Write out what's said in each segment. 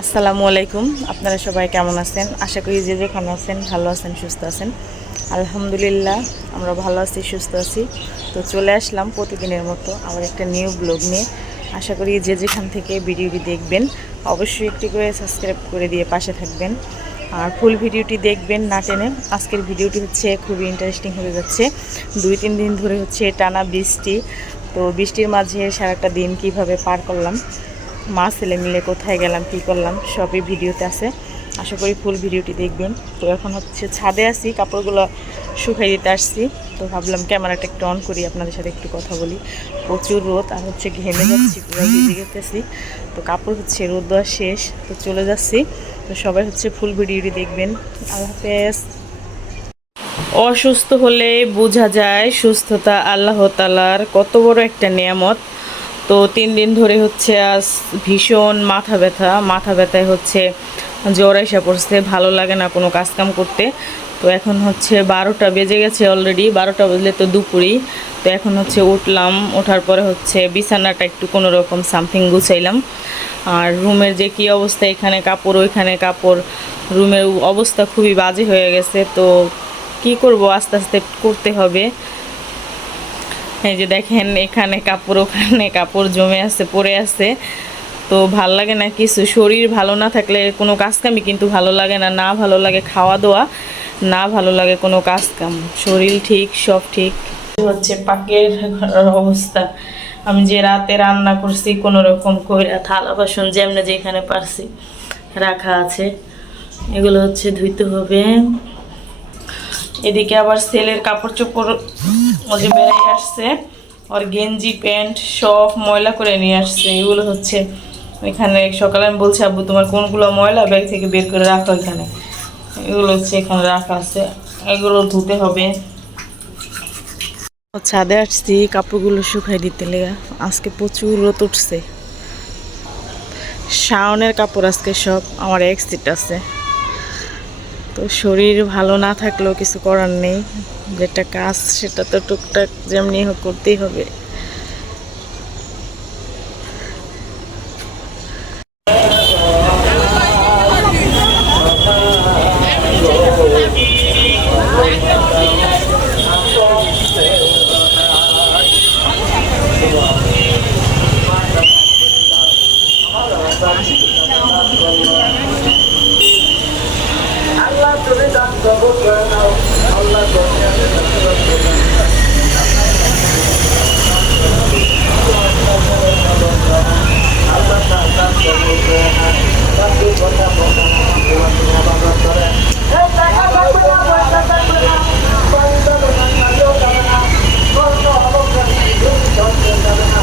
আসসালামু আলাইকুম। আপনারা সবাই কেমন আছেন? আশা করি যে যেখানে আছেন, ভালো আছেন, সুস্থ আছেন। আলহামদুলিল্লাহ, আমরা ভালো আছি, সুস্থ আছি। তো চলে আসলাম প্রতিদিনের মতো আবার একটা নিউ ব্লগ নিয়ে। আশা করি যে যেখান থেকে ভিডিওটি দেখবেন, অবশ্যই একটি করে সাবস্ক্রাইব করে দিয়ে পাশে থাকবেন। আর ফুল ভিডিওটি দেখবেন না টেনে। আজকের ভিডিওটি হচ্ছে খুবই ইন্টারেস্টিং হয়ে যাচ্ছে। দুই, তিন দিন ধরে হচ্ছে টানা বৃষ্টি। তো বৃষ্টির মাঝে সারাটা দিন কীভাবে পার করলাম? মা, ছেলে মিলে কোথায় গেলাম, কী করলাম, সবই ভিডিওতে আছে। আশা করি ফুল ভিডিওটি দেখবেন। তো এখন হচ্ছে ছাদে আসি কাপড়গুলো শুকাই দিতে আসছি। তো ভাবলাম ক্যামেরাটা একটু অন করি, আপনাদের সাথে একটু কথা বলি। প্রচুর রোদ আর হচ্ছে ঘেমে যাচ্ছি, পুরো ভিজে গেতেছি। তো কাপড় হচ্ছে রোদ দেওয়া শেষ। তো চলে যাচ্ছি। তো সবাই হচ্ছে ফুল ভিডিওটি দেখবেন। আল্লাহ হাফেজ। অসুস্থ হলে বোঝা যায় সুস্থতা আল্লাহ তালার কত বড় একটা নিয়ামত। তো তিন দিন ধরে হচ্ছে আজ ভীষণ মাথা ব্যথা। মাথা ব্যথায় হচ্ছে জ্বর এসে পড়ছে, ভালো লাগে না কোনো কাজকাম করতে। তো এখন হচ্ছে বারোটা বেজে গেছে অলরেডি, বারোটা বাজলে তো দুপুরই। তো এখন হচ্ছে উঠলাম, ওঠার পরে হচ্ছে বিছানাটা একটু কোনো রকম সামথিং গুছাইলাম। আর রুমের যে কি অবস্থা এখানে, কাপড় ওইখানে, কাপড়, রুমের অবস্থা খুবই বাজে হয়ে গেছে, তো কি করব আস্তে আস্তে করতে হবে। এই যে দেখেন, এখানে কাপড়, ওখানে কাপড় জমে আছে, পড়ে আছে। তো ভালো লাগে না কিছু, শরীর ভালো না থাকলে কোনো কাজকামই কিন্তু ভালো লাগে না না ভালো লাগে খাওয়া দাওয়া না ভালো লাগে কোনো কাজকাম। শরীর ঠিক, সব ঠিক। হচ্ছে পাকের অবস্থা। আমি যে রাতে রান্না করছি, কোনো রকম কইরা থালা বাসন যেমনে যেখানে পারছি রাখা আছে। এগুলো হচ্ছে ধুইতে হবে। এদিকে আবার সেলের কাপড় চোপড় যে বেড়াই আসছে। ওর গেঞ্জি, প্যান্ট সব ময়লা করে নিয়ে আসছে। এগুলো হচ্ছে এখানে সকালে আমি বলছি, আব্বু, তোমার কোনগুলো ময়লা? ব্যাগ থেকে বের করে রাখো এখানে। এগুলো হচ্ছে এখানে রাখা আছে। এগুলো ধুতে হবে। ছাদে আসছি, কাপড়গুলো শুকাই দিতে লেগা। আজকে প্রচুর রোদ উঠছে। শাওনের কাপড় আজকে সব আমার এক সিট আছে। তো শরীর ভালো না থাকলেও কিছু করার নেই। যেটা কাজ সেটা তো টুকটাক যেমনি হোক করতেই হবে আল্লাহ তুমি দান কবুল করে নাও আল্লাহ তুমি আল্লাহ দান কবুল করে নাও বাকি কথা বলা এবার তুমি আবার করে এই টাকা লাগবে না পয়সা লাগবে না পয়সা লাগবে না কাজও যাবে না কষ্ট অবস্থা দুঃখ কষ্ট যাবে না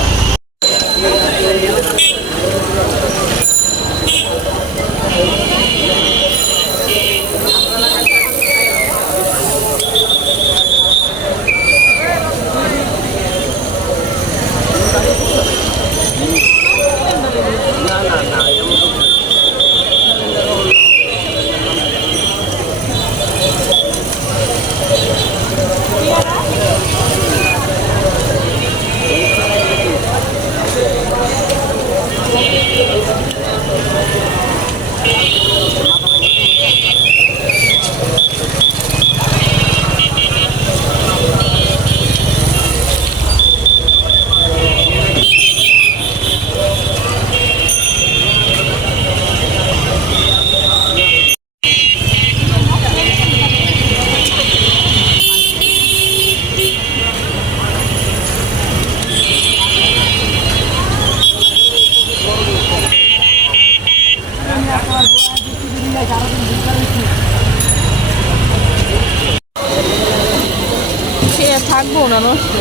¿Qué? না নষ্ট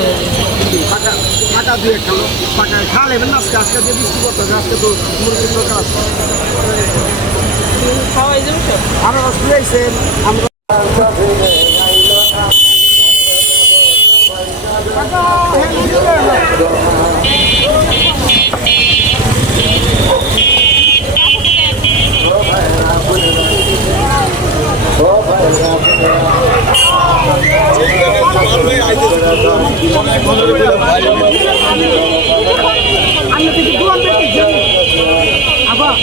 ফাঁকা ফাঁকা দিয়ে খেলো ফাঁকা খালে না আজকে আজকে যে বৃষ্টি করতেছে আজকে তো মুরগির দরকার আছে খাওয়াই যাবে সব? আমরা শুয়েছেন আমরা আল্লাহ আমি আবার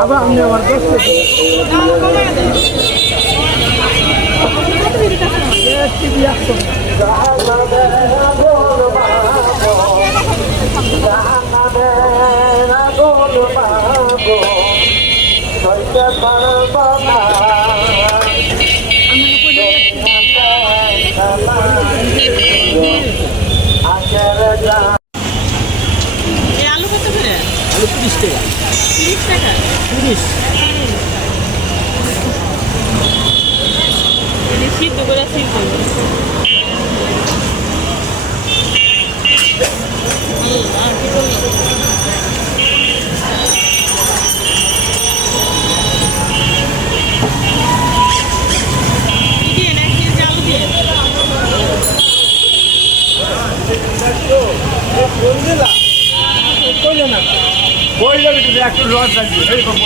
আবার আমি আমার দেখতে তিরিশ সিদ্ধ করে সিদ্ধ করে আল্লাহ, কি করল? কি দিয়ে না কি জাল যাবে না একটু রস লাগবে। এইরকম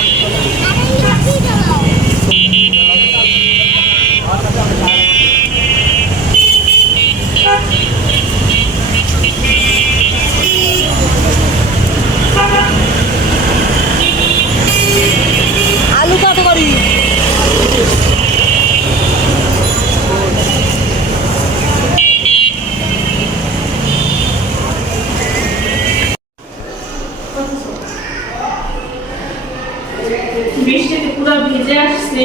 আলু কত করি বৃষ্টিতে পুরো ভিজে আসছি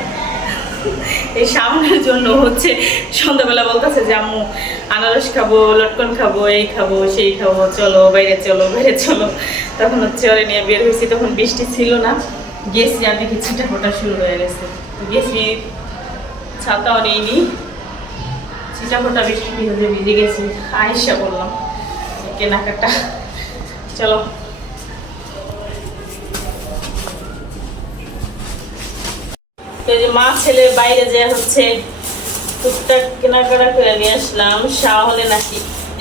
এই সামনের জন্য হচ্ছে সন্ধ্যাবেলা বলতেছে যে, আম্মু, আনারস খাব, লটকন খাব, এই খাব, সেই খাব, চলো, বাইরে চলো বাইরে চলো। তখন হচ্ছে ওরে নিয়ে বের হয়েছি। তখন বৃষ্টি ছিল না, গেছি আর দেখি ছিটা ফোটা শুরু হয়ে গেছে। তো গেছি, ছাতাও নেইনি। ছিটা ফোটা বৃষ্টি ভিজে ভিজে গেছি। আয়সা বললাম কেনাকাটা, চলো এই যে মা ছেলে বাইরে যে হচ্ছে টুকটাক কেনাকাটা করে নিয়ে আসলাম শাহলে নাকি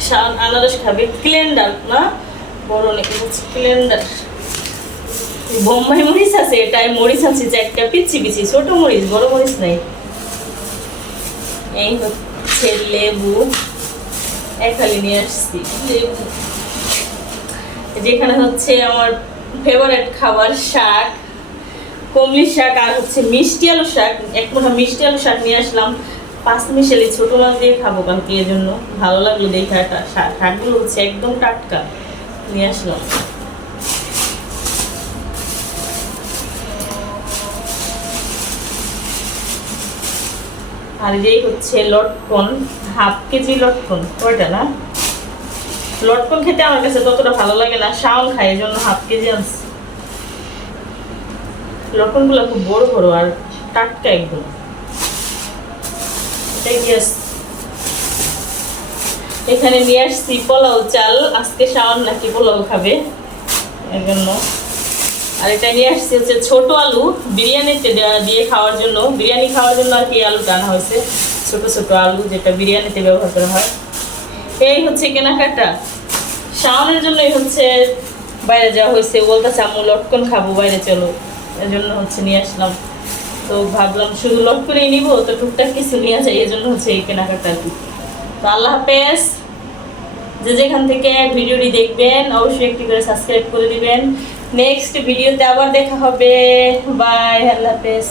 শাহ আনারস খাবে, ক্লেন্ডার, না? বড় নাকি হচ্ছে ক্লেন্ডার। বোম্বাই মরিচ আছে, এটাই মরিচ আছে, যে একটা পিচ্ছি পিচ্ছি, ছোট মরিচ, বড় মরিচ নাই। এই হচ্ছে লেবু একালি নিয়ে আসছি, লেবু। যেখানে হচ্ছে আমার ফেভারেট খাবার শাক। কমলি শাক আর হচ্ছে মিষ্টি আলু শাক। এক মুঠা মিষ্টি আলু শাক নিয়ে আসলাম। পাঁচ মিশালি ছোট মাছ দিয়ে খাব কারণ কি এর জন্য ভালো লাগল দেখে শাকগুলো হচ্ছে একদম টাটকা নিয়ে আসলাম। আর যেই হচ্ছে লটকন, হাফ কেজি লটকন। কয়টা না? লটকন খেতে আমার কাছে ততটা ভালো লাগে না শাওন খাই জন্য হাফ কেজি আনছি। লটকনগুলো খুব বড় বড় আর টাটকা একদম। এটাই এখানে নিয়ে আসছি পোলাও চাল। আজকে শাওন নাকি পোলাও খাবে এর জন্য আর এটা নিয়ে আসছি হচ্ছে ছোট আলু, বিরিয়ানিতে দিয়ে খাওয়ার জন্য। বিরিয়ানি খাওয়ার জন্য আর কি আলুটা আনা হয়েছে। ছোট ছোট আলু যেটা বিরিয়ানিতে ব্যবহার করা হয়। এই হচ্ছে কেনাকাটা। শাওনের জন্যই হচ্ছে বাইরে যাওয়া হয়েছে। বলতেছে, আম্মু, লটকন খাব, বাইরে চলো। এর জন্য হচ্ছে নিয়ে আসলাম। তো ভাবলাম শুধু লটকনেই নিব, তো টুকটাক কিছু নিয়ে যাই এই জন্য হচ্ছে এই কেনাকাটা আর কি। তো আল্লাহ হাফেজ। যে যেখান থেকে ভিডিওটি দেখবেন, অবশ্যই একটি করে সাবস্ক্রাইব করে দিবেন। নেক্সট ভিডিওতে আবার দেখা হবে। বাই আল্লাহ হাফেজ।